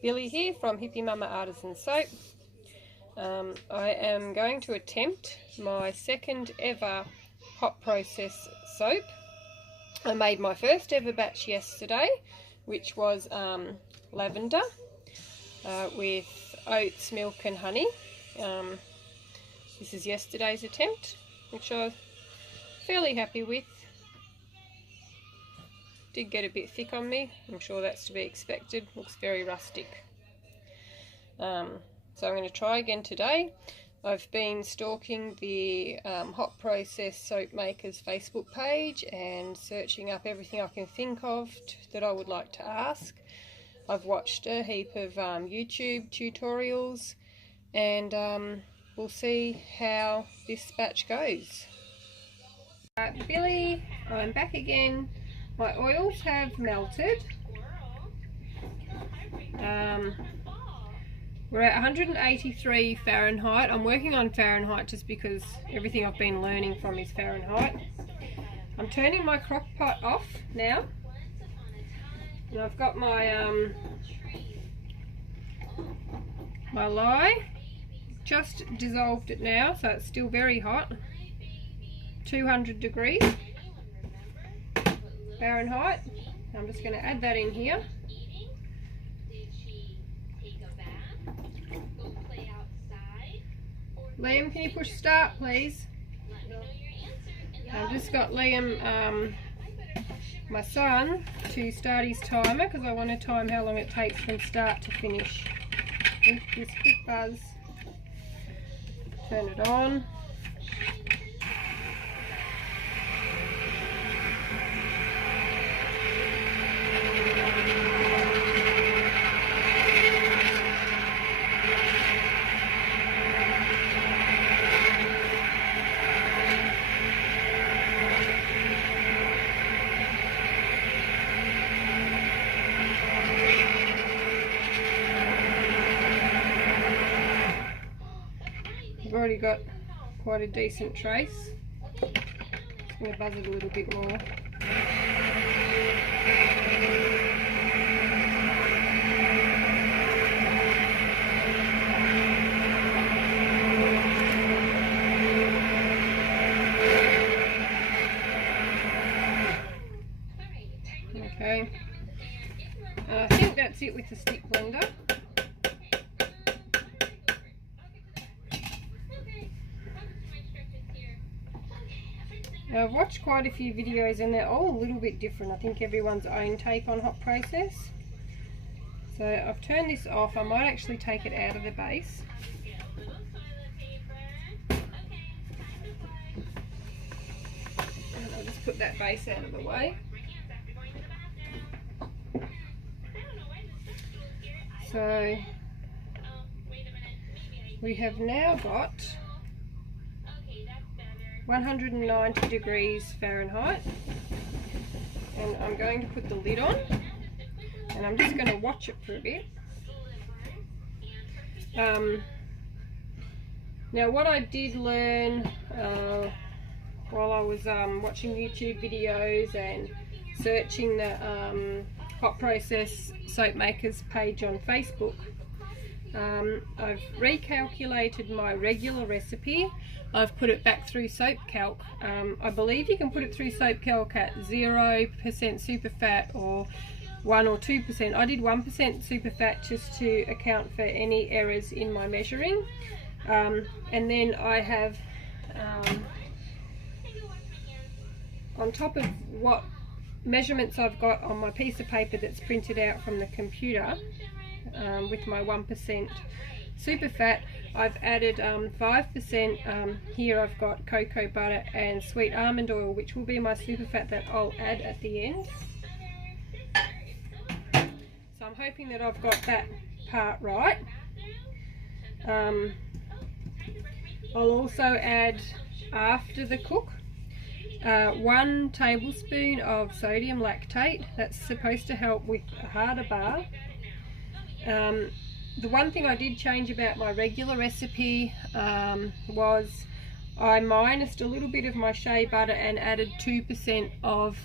Billy here from Hippie Mama Artisan Soap. I am going to attempt my second ever hot process soap. I made my first ever batch yesterday, which was lavender with oats, milk and honey. This is yesterday's attempt, which I was fairly happy with. Did get a bit thick on me. I'm sure that's to be expected. Looks very rustic. So I'm going to try again today. I've been stalking the Hot Process Soap Makers Facebook page and searching up everything I can think of that I would like to ask. I've watched a heap of YouTube tutorials, and we'll see how this batch goes. Billy, I'm back again. My oils have melted. We're at 183 Fahrenheit. I'm working on Fahrenheit just because everything I've been learning from is Fahrenheit. I'm turning my crock pot off now. And I've got my my lye. Just dissolved it now, so it's still very hot. 200 degrees Fahrenheit. I'm just going to add that in here. Liam, can you push start, please? I've just got Liam, my son, to start his timer because I want to time how long it takes from start to finish. With this quick buzz. Turn it on. I've already got quite a decent trace. Just going to buzz it a little bit more. Okay, I think that's it with the stick blender. Now, I've watched quite a few videos and they're all a little bit different. I think everyone's own take on hot process. So I've turned this off. I might actually take it out of the base. And I'll just put that base out of the way. So we have now got 190 degrees Fahrenheit, and I'm going to put the lid on and I'm just going to watch it for a bit. Now, what I did learn while I was watching YouTube videos and searching the Hot Process Soap Makers page on Facebook, I've recalculated my regular recipe. I've put it back through soap calc. I believe you can put it through soap calc at 0% super fat or 1 or 2%. I did 1% super fat just to account for any errors in my measuring. And then I have, on top of what measurements I've got on my piece of paper that's printed out from the computer, with my 1% super fat, I've added 5%. Here I've got cocoa butter and sweet almond oil, which will be my super fat that I'll add at the end. So I'm hoping that I've got that part right. I'll also add, after the cook, 1 tablespoon of sodium lactate. That's supposed to help with a harder bar. The one thing I did change about my regular recipe was I minused a little bit of my shea butter and added 2% of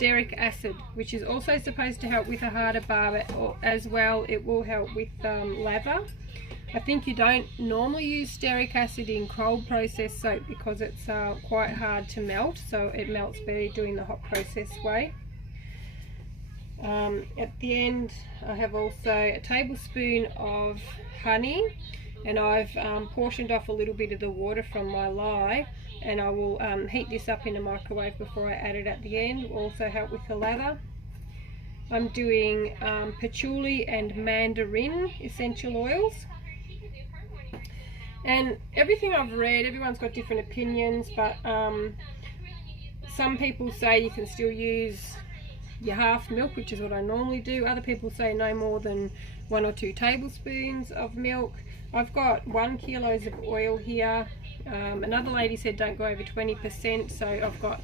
stearic acid, which is also supposed to help with a harder bar, but as well it will help with lather. I think you don't normally use stearic acid in cold process soap because it's quite hard to melt, so it melts better doing the hot process way. At the end I have also a tablespoon of honey, and I've portioned off a little bit of the water from my lye, and I will heat this up in a microwave before I add it at the end. It will also help with the lather. I'm doing patchouli and mandarin essential oils. And everything I've read, everyone's got different opinions, but some people say you can still use your half milk, which is what I normally do. Other people say no more than 1 or 2 tablespoons of milk. I've got 1 kilo of oil here. Another lady said don't go over 20%, so I've got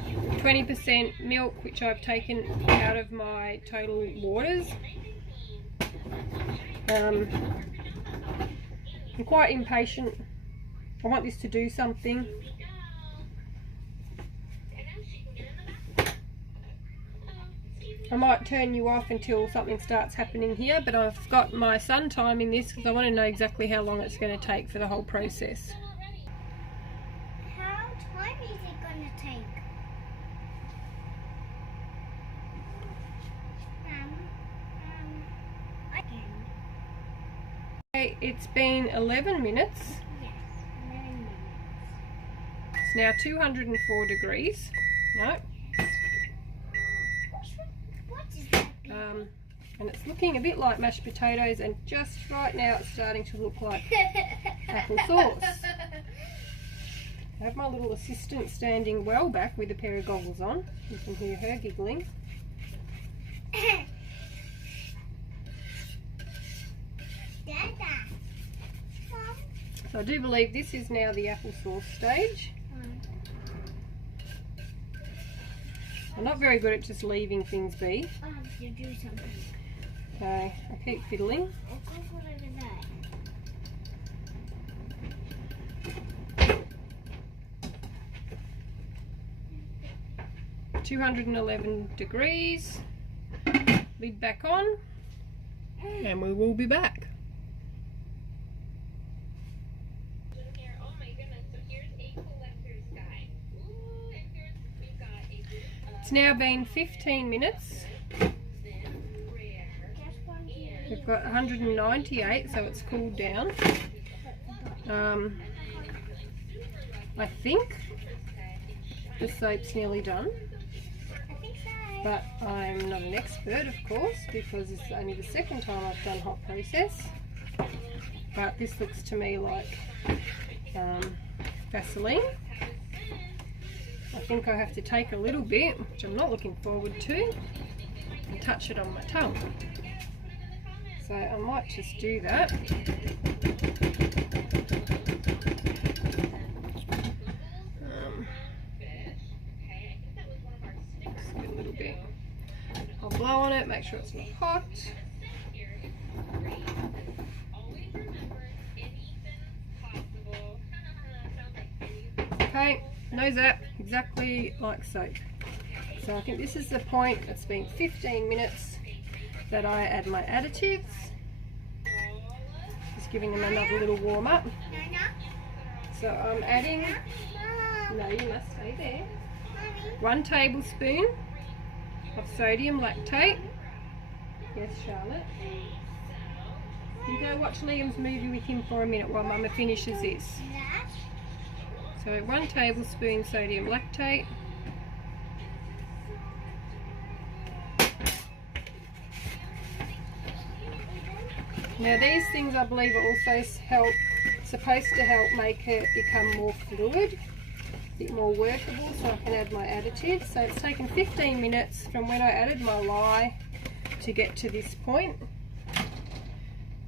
20% milk, which I've taken out of my total waters. I'm quite impatient. I want this to do something. I might turn you off until something starts happening here, but I've got my son timing this because I want to know exactly how long it's going to take for the whole process. How time is it going to take? Okay, it's been 11 minutes. Yes, 11 minutes. It's now 204 degrees. No. What is that? And it's looking a bit like mashed potatoes, and just right now it's starting to look like apple sauce. I have my little assistant standing well back with a pair of goggles on. You can hear her giggling. So I do believe this is now the applesauce stage. I'm not very good at just leaving things be. I have to do something. So I keep fiddling. I'll go over there. 211 degrees. Lid back on. And we will be back. It's now been 15 minutes. We've got 198, so it's cooled down. I think the soap's nearly done, but I'm not an expert, of course, because it's only the second time I've done hot process. But this looks to me like Vaseline. I think I have to take a little bit, which I'm not looking forward to, and touch it on my tongue. So I might just do that. Just a little bit. I'll blow on it, make sure it's not hot. Okay, nose up, exactly like soap. So I think this is the point. It's been 15 minutes that I add my additives. Just giving them another little warm up. So I'm adding, no, you must stay there, 1 tablespoon of sodium lactate. Yes, Charlotte. You go watch Liam's movie with him for a minute while Mama finishes this. So 1 tablespoon sodium lactate. Now these things I believe are also supposed to help make it become more fluid, a bit more workable, so I can add my additives. So it's taken 15 minutes from when I added my lye to get to this point.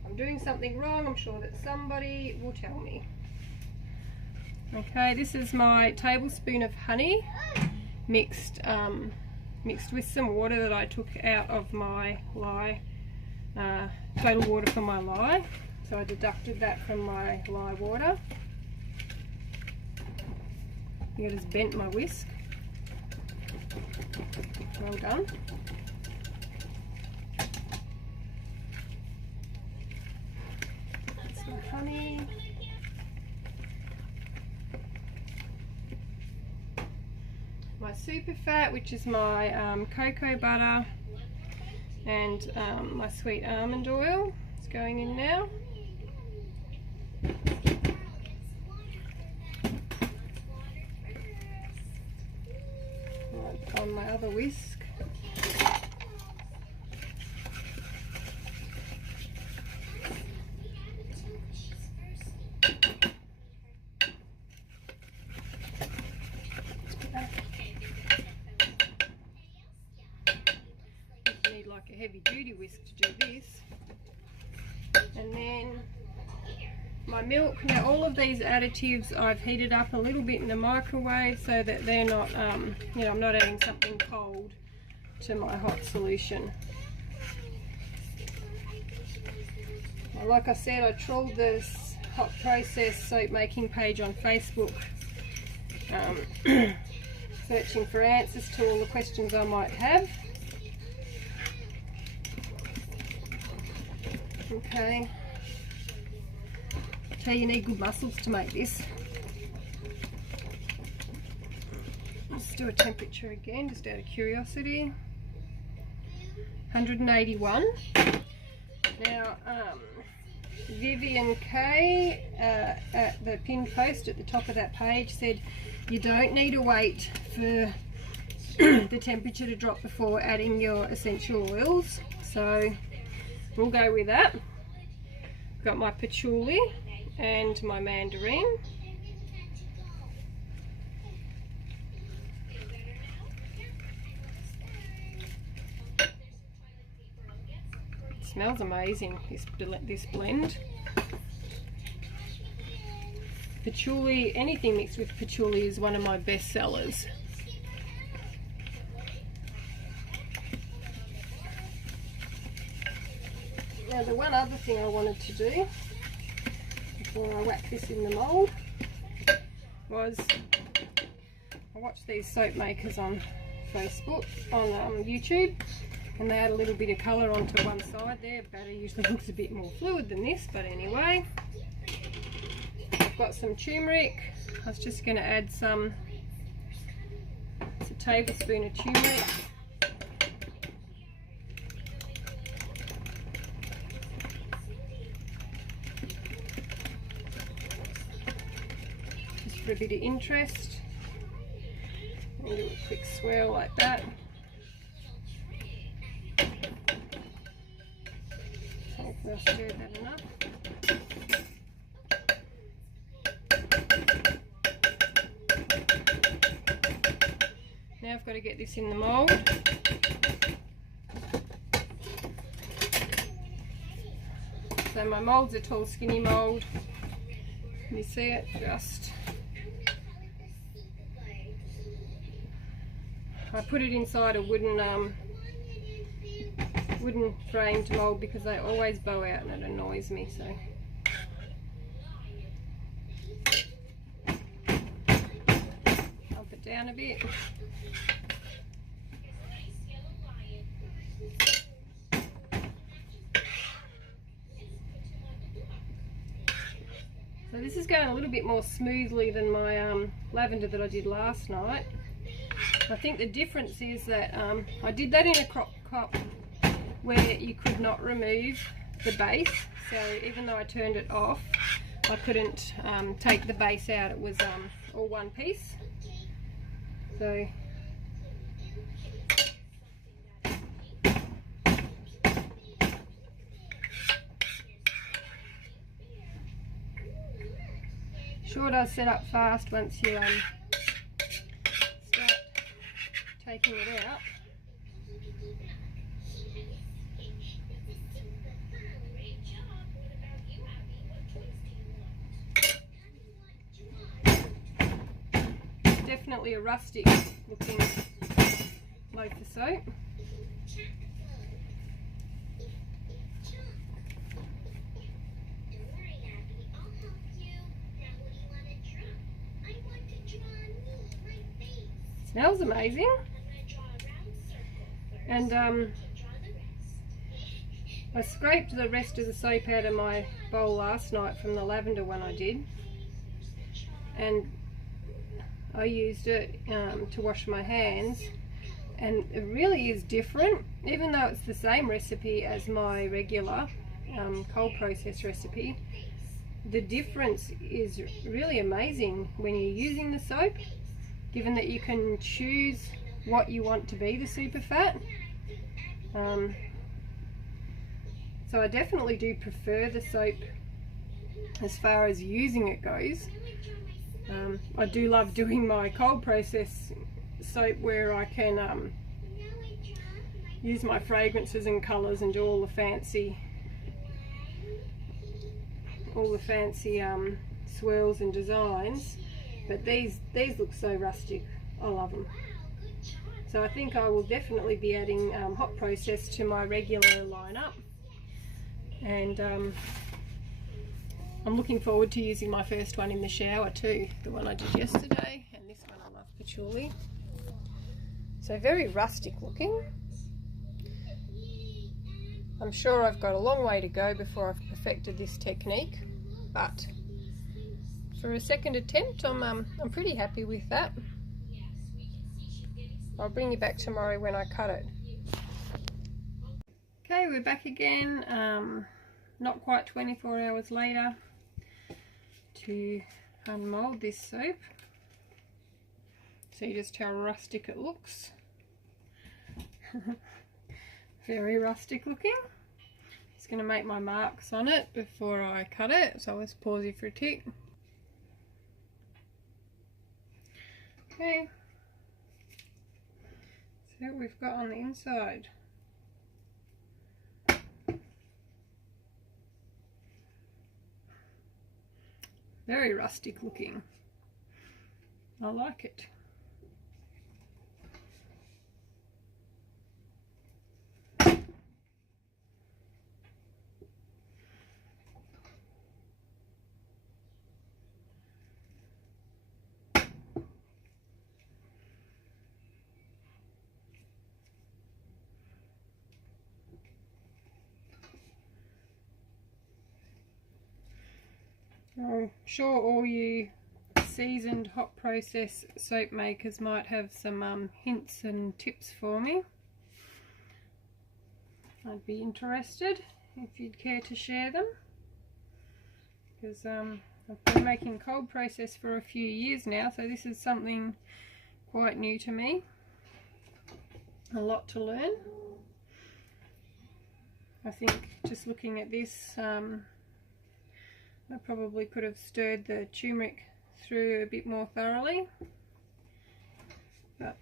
I'm doing something wrong, I'm sure that somebody will tell me. Okay, this is my tablespoon of honey mixed with some water that I took out of my lye, total water from my lye. So I deducted that from my lye water. I think I just bent my whisk. Well done. Some honey. My super fat, which is my cocoa butter, and my sweet almond oil is going in now. On my other whisk. You need like a heavy duty whisk to do this. And then my milk. Now all of these additives I've heated up a little bit in the microwave so that they're not, you know, I'm not adding something cold to my hot solution. Now, like I said, I trawled this hot process soap making page on Facebook, searching for answers to all the questions I might have. Okay. So you need good muscles to make this. Let's do a temperature again, just out of curiosity. 181. Now, Vivian K at the pinned post at the top of that page said you don't need to wait for the temperature to drop before adding your essential oils. So we'll go with that. Got my patchouli and my mandarin. It smells amazing, this blend. Patchouli, anything mixed with patchouli is one of my best sellers. Now the one other thing I wanted to do before I whack this in the mould was, I watched these soap makers on Facebook, on YouTube, and they add a little bit of colour onto one side there. Batter usually looks a bit more fluid than this, but anyway. I've got some turmeric. I was just going to add some, it's a tablespoon of turmeric. For a bit of interest, and do a quick swirl like that. Hopefully I've stirred that enough. Now I've got to get this in the mould. So my mould's a tall skinny mould. Can you see it? Just I put it inside a wooden framed mould because they always bow out and it annoys me. So I'll put it down a bit. So this is going a little bit more smoothly than my lavender that I did last night. I think the difference is that I did that in a crock pot where you could not remove the base. So even though I turned it off, I couldn't take the base out. It was all one piece. So sure does set up fast once you start taking it out. Definitely a rustic looking loaf of soap. Smells amazing. And I scraped the rest of the soap out of my bowl last night from the lavender one I did, and I used it to wash my hands, and it really is different, even though it's the same recipe as my regular cold process recipe. The difference is really amazing when you're using the soap, given that you can choose what you want to be the super fat. So I definitely do prefer the soap as far as using it goes. I do love doing my cold process soap where I can use my fragrances and colours and do all the fancy swirls and designs, but these look so rustic. I love them. So I think I will definitely be adding hot process to my regular lineup, and I'm looking forward to using my first one in the shower too, the one I did yesterday, and this one I love patchouli. So very rustic looking. I'm sure I've got a long way to go before I've perfected this technique, but for a second attempt I'm pretty happy with that. I'll bring you back tomorrow when I cut it. Okay, we're back again, not quite 24 hours later, to unmold this soap. See just how rustic it looks. Very rustic looking. Just going to make my marks on it before I cut it, so let's pause here for a tick. Okay, so what we've got on the inside. Very rustic looking. I like it. I'm sure all you seasoned hot process soap makers might have some hints and tips for me. I'd be interested if you'd care to share them, because I've been making cold process for a few years now, so this is something quite new to me. A lot to learn. I think just looking at this, I probably could have stirred the turmeric through a bit more thoroughly, but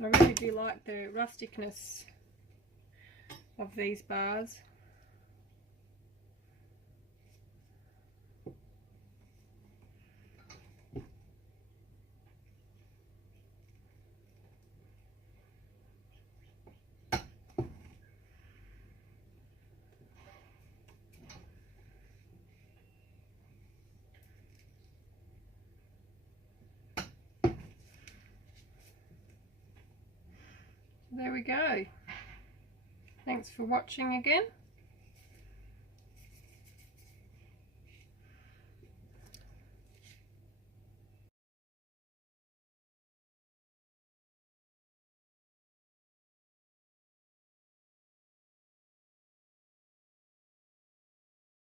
I really do like the rusticness of these bars. There we go. Thanks for watching again.